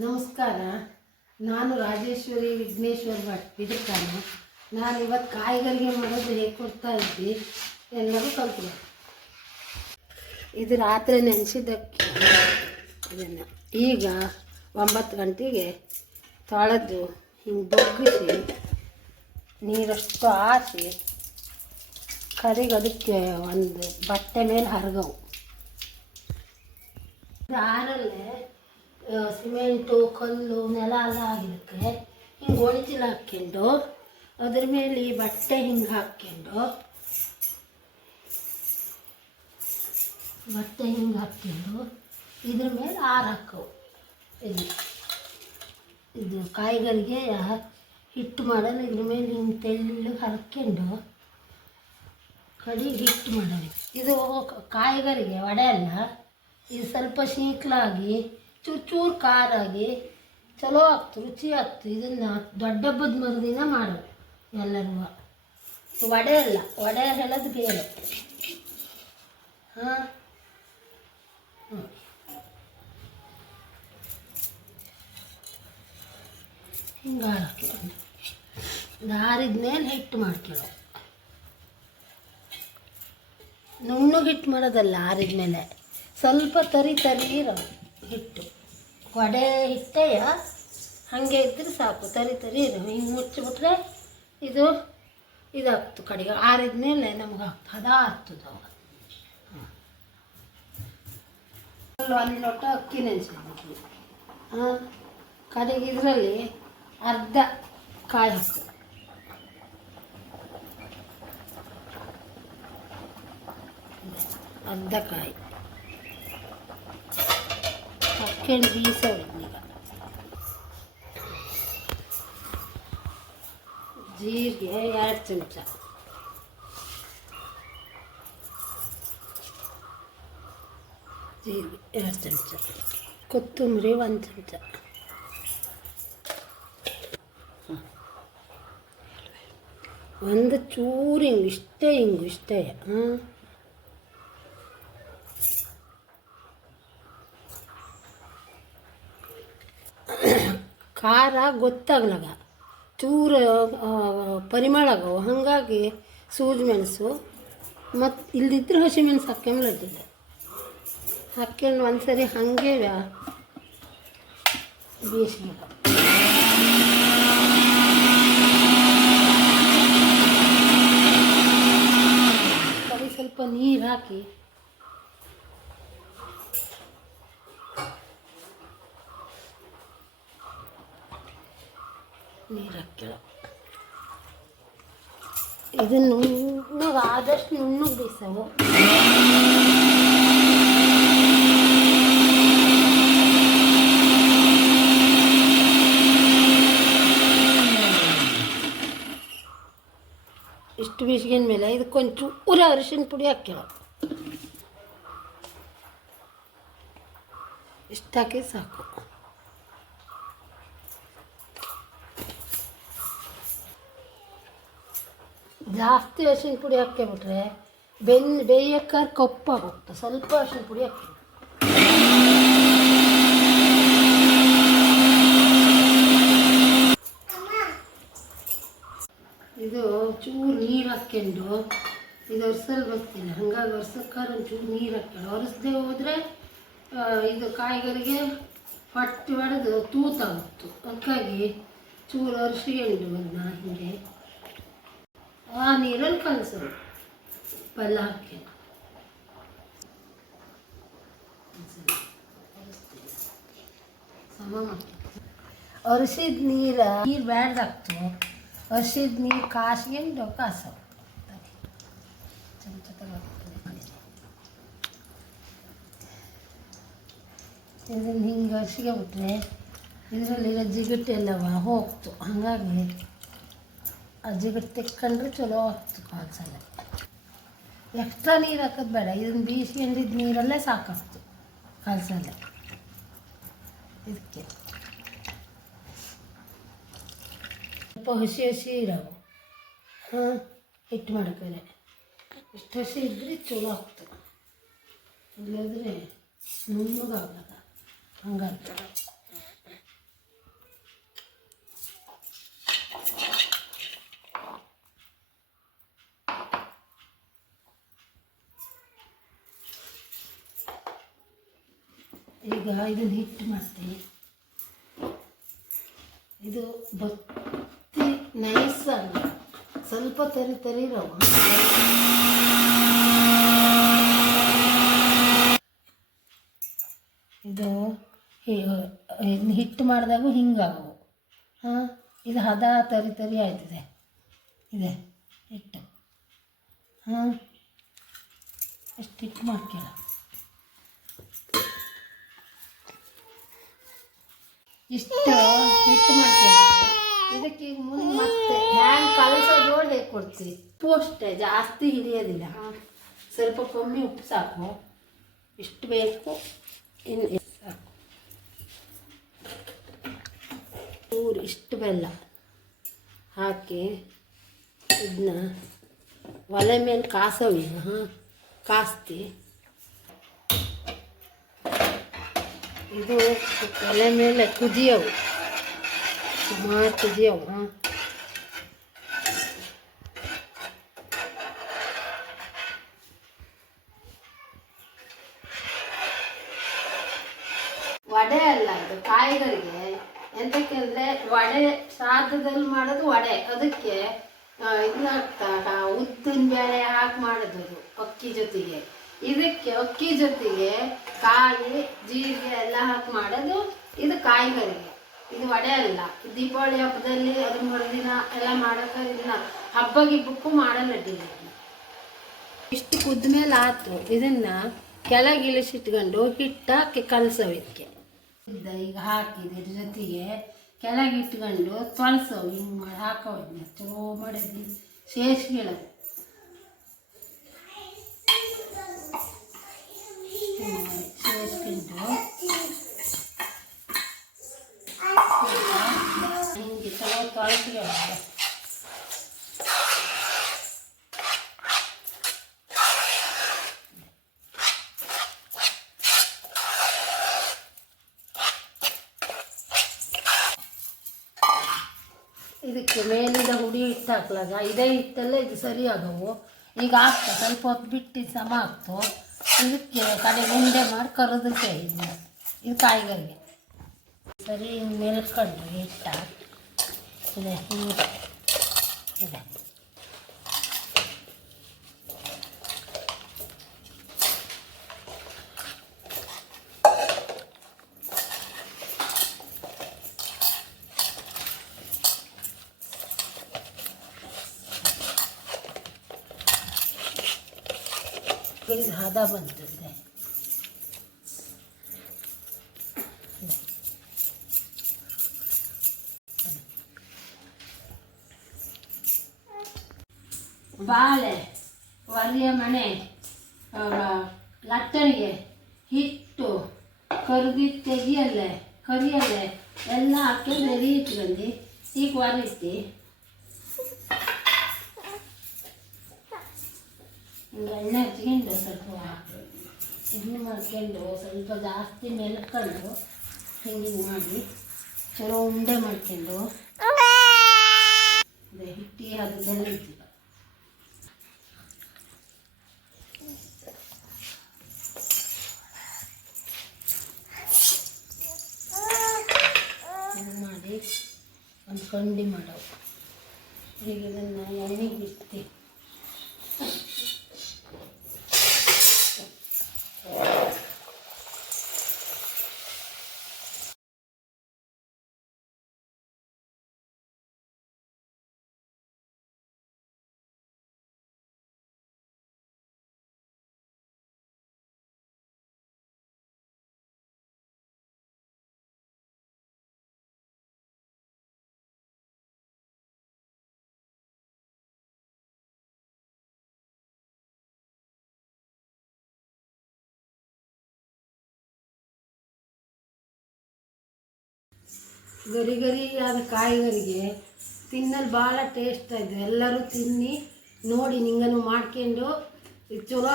ನಮಸ್ಕಾರ. ನಾನು ರಾಜೇಶ್ವರಿ ವಿಘ್ನೇಶ್ವರ ಭಟ್ ಬಿದರ್ಕಾನ. ನಾನು ಇವತ್ತು ಕಾಯಿಗರಿಗೆ ಮಾಡೋದು ಹೇಗೆ ಕೊಡ್ತಾ ಇದ್ದೆ ಎಲ್ಲರೂ ಕಲ್ತು. ಇದು ರಾತ್ರಿ ನೆನೆಸಿದ್ದಕ್ಕೆ ಇದನ್ನು ಈಗ 9 ಗಂಟೆಗೆ ತೊಳೆದು ಹಿಂಗೆ ಬಗ್ಗಿಸಿ ನೀರಷ್ಟು ಹಾಕಿ ಕಡೆಗೆ ಅದಕ್ಕೆ ಒಂದು ಬಟ್ಟೆ ಮೇಲೆ ಹರಗವು. ಆರಲ್ಲೇ ಸಿಮೆಂಟು ಕಲ್ಲು ನೆಲ ಎಲ್ಲ ಆಗಿದ್ದಕ್ಕೆ ಹಿಂಗೆ ಒಣಚಿಲ್ ಹಾಕ್ಕೊಂಡು ಅದ್ರ ಮೇಲೆ ಈ ಬಟ್ಟೆ ಹಿಂಗೆ ಹಾಕ್ಕೊಂಡು ಇದ್ರ ಮೇಲೆ ಆರು ಹಾಕವು. ಇದು ಕಾಯಿಗರಿಗೆ ಹಿಟ್ಟು ಮಾಡಲು ಇದ್ರ ಮೇಲೆ ಹಿಂಗೆ ತೆಳ್ಳಗೆ ಹರ್ಕೊಂಡು ಕಡೆಗೆ ಹಿಟ್ಟು ಮಾಡೋದು. ಇದು ಕಾಯಿಗರಿಗೆ ವಡೆ ಅಲ್ಲ, ಇದು ಸ್ವಲ್ಪ ಶೀಕ್ಲಾಗಿ ಚೂರು ಖಾರಾಗಿ ಚಲೋ ಆಗ್ತು, ರುಚಿ ಆಗ್ತು. ಇದನ್ನು ದೊಡ್ಡ ಹಬ್ಬದ ಮರುದಿನ ಮಾಡೋದು ಎಲ್ಲರೂ. ವಡೆ ಅಲ್ಲ, ವಡೆ ಹೇಳೋದು ಬೇರೆ. ಹಾಂ, ಹಿಂಗೆ ಹಾಕ್ಕೊಳ್ಳೋದು. ಆರಿದ ಮೇಲೆ ಹಿಟ್ಟು ಮಾಡ್ಕೊಳ್ಳೋ. ನುಣ್ಣಗೆ ಹಿಟ್ಟು ಮಾಡೋದಲ್ಲ, ಆರಿದ ಮೇಲೆ ಸ್ವಲ್ಪ ತರಿ ಇರೋ ಹಿಟ್ಟು. ವಡೆ ಹಿಟ್ಟೆಯ ಹಾಗೆ ಇದ್ರೆ ಸಾಕು, ತರಿ ಇರೋ. ಹಿಂಗೆ ಮುಚ್ಚಿಬಿಟ್ರೆ ಇದಾಗ್ತು. ಕಡೆಗೆ ಆರಿದ ಮೇಲೆ ನಮ್ಗೆ ಹದ ಆಗ್ತದೆ. ಅವಾಗ 1 ಲೋಟ ಅಕ್ಕಿ ನೆನೆಸಿದ್ವಿ. ಕಡೆಗೆ ಇದರಲ್ಲಿ ಅರ್ಧ ಕಾಯಿ ಹಾಕು. ಅರ್ಧ ಕಾಯಿ ಹಾಕ್ಕೊಂಡು ಬೀಸೋದು. ಜೀರಿಗೆ 2 ಚಮಚ, ಜೀರಿಗೆ 2 ಚಮಚ, ಕೊತ್ತಂಬರಿ 1 ಚಮಚ, ಒಂದು ಚೂರು ಇಷ್ಟೇ. ಖಾರ ಗೊತ್ತಾಗ್ಲಾಗ ಚೂರು ಪರಿಮಳ ಆಗವು. ಹಾಗಾಗಿ ಸೂಜಿ ಮೆಣಸು ಮತ್ತು ಇಲ್ದಿದ್ರೆ ಹಸಿಮೆಣಸು ಹಾಕ್ಕೊಂಬಲಡ್ಡಿಲ್ಲ. ಹಾಕ್ಕೊಂಡು ಒಂದು ಸರಿ ಹಾಗೆ ಬೇಯಿಸ್ಬೇಕು. ಸರಿ ಸ್ವಲ್ಪ ನೀರು ಹಾಕಿ ಹಾಕ್ಕೊಳ್ಳೋ. ಇದನ್ನು ನುಣ್ಣಗೆ ಆದಷ್ಟು ನುಣ್ಣಗೆ ಬೇಯಿಸವು. ಇಷ್ಟು ಬೇಯಿಸ್ಕೊಂಡ ಮೇಲೆ ಇದಕ್ಕೊಂಚೂರು ಅರಿಶಿನ ಪುಡಿ ಹಾಕ್ಕೊಳ್ಳೋ. ಇಷ್ಟು ಹಾಕಿ ಸಾಕು. ಜಾಸ್ತಿ ಅರಿಶಿನ ಪುಡಿ ಹಾಕ್ಕೊಂಬಿಟ್ರೆ ಬೇಯಕ್ಕೆ ಕಪ್ಪಾಗುತ್ತೆ. ಸ್ವಲ್ಪ ಅರಿಶಿನ ಪುಡಿ ಹಾಕಿ. ಇದು ಚೂರು ನೀರು ಹಾಕ್ಕೊಂಡು ಇದು ಒರೆಸಲು ಬರ್ತಿಲ್ಲ, ಹಂಗಾಗಿ ಒರೆಸೋಕ್ಕಾರ ಒಂಚೂರು ನೀರು ಹಾಕ್ಕೊಂಡು ಒರೆಸದೆ ಹೋದರೆ ಇದು ಕಾಯಿಗರಿಗೆ ಹೊಟ್ಟೆ ಹೊಡೆದು ತೂತಾಗುತ್ತೆ. ಅದಕ್ಕಾಗಿ ಚೂರು ಒರೆಸ್ಕೊಂಡು ಅದನ್ನ ಹೀಗೆ ಆ ನೀರಲ್ಲಿ ಕಲಸೋದು. ಪಲ್ಲ ಹಾಕಿ ಸಮ ಮಾಡ್ತೀವಿ. ಒರೆಸಿದ ನೀರು ಬ್ಯಾಡ್ದಾಗ್ತು. ಒರೆಸಿದ ನೀರು ಕಾಸ್ಕೊಂಡು ಕಾಸವು. ಚಮಚ ಇದನ್ನು ಹಿಂಗೆ ಒರೆಸ್ಕೊಂಬಿಟ್ರೆ ಇದರಲ್ಲಿರೋ ಜಿಗುಟ್ಟೆಲ್ಲವ ಹೋಗ್ತು. ಹಾಗಾಗಿ ಆ ಜಿಗುಟ್ಟು ತೆಕ್ಕೊಂಡ್ರೆ ಚಲೋ ಆಗ್ತು ಕಾಲ್ಸಲ್ಲ. ಎಕ್ಸ್ಟ್ರಾ ನೀರು ಹಾಕೋದು ಬೇಡ. ಇದನ್ನು ಬೀಸ್ಕೊಂಡಿದ್ದ ನೀರಲ್ಲೇ ಸಾಕಾಗ್ತು ಕಾಲ್ಸಲ್ಲ. ಇದಕ್ಕೆ ಸ್ವಲ್ಪ ಹಸಿ ಇರೋವು. ಹಿಟ್ಟು ಮಾಡ್ತಾರೆ. ಇಷ್ಟು ಹಸಿ ಇದ್ದರೆ ಚಲೋ ಆಗ್ತದೆ. ಇಲ್ಲದ್ರೆ ನುಣ್ಣಗಾಗಲ್ಲ, ಹಂಗಾಗ್ತದೆ. ಈಗ ಇದನ್ನು ಹಿಟ್ಟು ಮಾಡ್ತೀನಿ. ಇದು ಬತ್ತಿ ನೈಸ್ ಅಲ್ಲ, ಸ್ವಲ್ಪ ತರಿ ತರಿ ರವ. ಇದು ಹಿಟ್ಟು ಮಾಡಿದಾಗೂ ಹಿಂಗಾಗವು. ಹಾಂ, ಇದು ಹದ ತರಿ ತರಿ ಆಯ್ತಿದೆ ಇದೆ ಹಿಟ್ಟು. ಹಾಂ, ಎಷ್ಟು ಹಿಟ್ಟು ಮಾಡ್ಕೊಳ್ಳ. ಇಷ್ಟು ಹಿಟ್ಟು ಮಾಡ್ಕೊಂಡಿದ್ದೆ. ಇದಕ್ಕೆ ಮುಂದೆ ಮತ್ತೆ ಹ್ಯಾಂಗೆ ಕಲಸೋದು ಒಳ್ಳೆ ಕೊಡ್ತೀವಿ. ಉಪ್ಪು ಅಷ್ಟೇ ಜಾಸ್ತಿ ಹಿಡಿಯೋದಿಲ್ಲ, ಸ್ವಲ್ಪ ಕಮ್ಮಿ ಉಪ್ಪು ಸಾಕು. ಇಷ್ಟು ಬೇಕು, ಇನ್ನು ಸಾಕು. ಇಷ್ಟು ಬೆಲ್ಲ ಹಾಕಿ ಇದನ್ನ ಒಲೆ ಮೇಲೆ ಕಾಸೋವೀಗ. ಕಾಸ್ತಿ ಇದು ಒಲೆ ಮೇಲೆ ಕುದಿಯವು, ಸುಮಾರು ಕುದಿಯವು. ವಡೆ ಅಲ್ಲ, ಇದು ಕಾಯಿಗರಿಗೆ. ಎಂತಕ್ಕೆ ಅಂದರೆ ವಡೆ ಶ್ರಾದ್ದದಲ್ಲಿ ಮಾಡೋದು ವಡೆ, ಅದಕ್ಕೆ ಇದನ್ನ ಹಾಕ್ತಾ ಉದ್ದಿನ ಬೇಳೆ ಹಾಕಿ ಮಾಡೋದು ಅದು ಅಕ್ಕಿ ಜೊತೆಗೆ. ಇದಕ್ಕೆ ಅಕ್ಕಿ ಜೊತೆಗೆ ಕಾಯಿ ಜೀರಿಗೆ ಎಲ್ಲ ಹಾಕಿ ಮಾಡೋದು ಇದು ಕಾಯಿಗರಿಗೆ. ಇದು ವಡೆ ಅಲ್ಲ. ದೀಪಾವಳಿ ಹಬ್ಬದಲ್ಲಿ ಅದ್ರ ಮರುದಿನ ಎಲ್ಲ ಮಾಡೋಕೆ ಇದನ್ನ ಹಬ್ಬ ಗಿಬ್ಬಕ್ಕೂ ಮಾಡಲ್ಲ. ಇಷ್ಟು ಕುದ್ಮೇಲೆ ಆಯ್ತು, ಇದನ್ನು ಕೆಳಗೆ ಇಳಿಸಿಟ್ಕೊಂಡು ಹಿಟ್ಟಾಕಿ ಕಲಸವು. ಇದಕ್ಕೆ ಈಗ ಹಾಕಿದ ಇದ್ರ ಜೊತೆಗೆ ಕೆಳಗೆ ಇಟ್ಕೊಂಡು ತೊಳ್ಸವು. ಹಿಂಗೆ ಮಾಡಿ ಹಾಕೋ ಇದನ್ನ ಚಲೋ ಮಾಡಿದ್ವಿ ಸೇರಿಸ್ಕೊಳ್ಳೋದು. ಸೇರಿಸ್ಕೊಂಡು ಹಿಂಗೆ ಚಲೋ ತೊಳ್ಸ್ಕೊಳ್ಳೋದು. ಇದಕ್ಕೆ ಮೇಲಿಂದ ಹುಡಿ ಹಿಟ್ಟು ಹಾಕ್ಲಾಗ ಇದೇ ಹಿಟ್ಟೆಲ್ಲ ಇದು ಸರಿ ಆಗವು. ಈಗ ಆಗ್ತದೆ, ಸ್ವಲ್ಪ ಹೊತ್ತು ಬಿಟ್ಟು ಸಮ ಆಗ್ತು. ಇದಕ್ಕೆ ಕಡೆ ಉಂಡೆ ಮಾಡಿ ಕರೋದಕ್ಕೆ ಇದು ಕಾಯಿಗರಿಗೆ ಸರಿ ಹಿಂಗೆ ಮೇಲ್ಕೊಂಡು ಹಿಟ್ಟ ಇದೆ ಹಿಂಗೆ ಇದೆ. ಇದು ಹದ ಬಂತು. ಇದೆ ಬಾಳೆ, ಒಲೆಯ ಮಣೆ, ಲಟ್ಟಣಿಗೆ, ಹಿಟ್ಟು, ಕರ್ದಿ ತೆಗಿಯಲ್ಲೆ, ಕರಿಯಲ್ಲೆ ಎಲ್ಲ ಹಾಕಿ ನೆರಿ ಇಟ್ಕೊಂಡು ಈಗ ಒರಿಸಿ ಎಣ್ಣೆ ಹಚ್ಕೊಂಡು ಸ್ವಲ್ಪ ಇದನ್ನು ಮಾಡ್ಕೊಂಡು ಸ್ವಲ್ಪ ಜಾಸ್ತಿ ಮೆಲ್ಕೊಂಡು ಹಿಂಗೆ ಮಾಡಿ ಚಲೋ ಉಂಡೆ ಮಾಡ್ಕೊಂಡು ಹಿಟ್ಟಿ ಅದನ್ನೆಲ್ಲ ಇರ್ತೀವಿ. ಮಾಡಿ ಒಂದು ಕಂಡಿ ಮಾಡವು. ಈಗ ಇದನ್ನು ಎಣ್ಣೆಗೆ ಬಿಡ್ತೀವಿ. ಗರಿ ಗರಿ ಆದ ಕಾಯಿಗರಿಗೆ ತಿನ್ನಲು ಭಾಳ ಟೇಸ್ಟ್ ಇದೆ. ಎಲ್ಲರೂ ತಿನ್ನಿ ನೋಡಿ, ನಿಂಗನು ಮಾಡ್ಕೊಂಡು ಇದು ಚಲೋ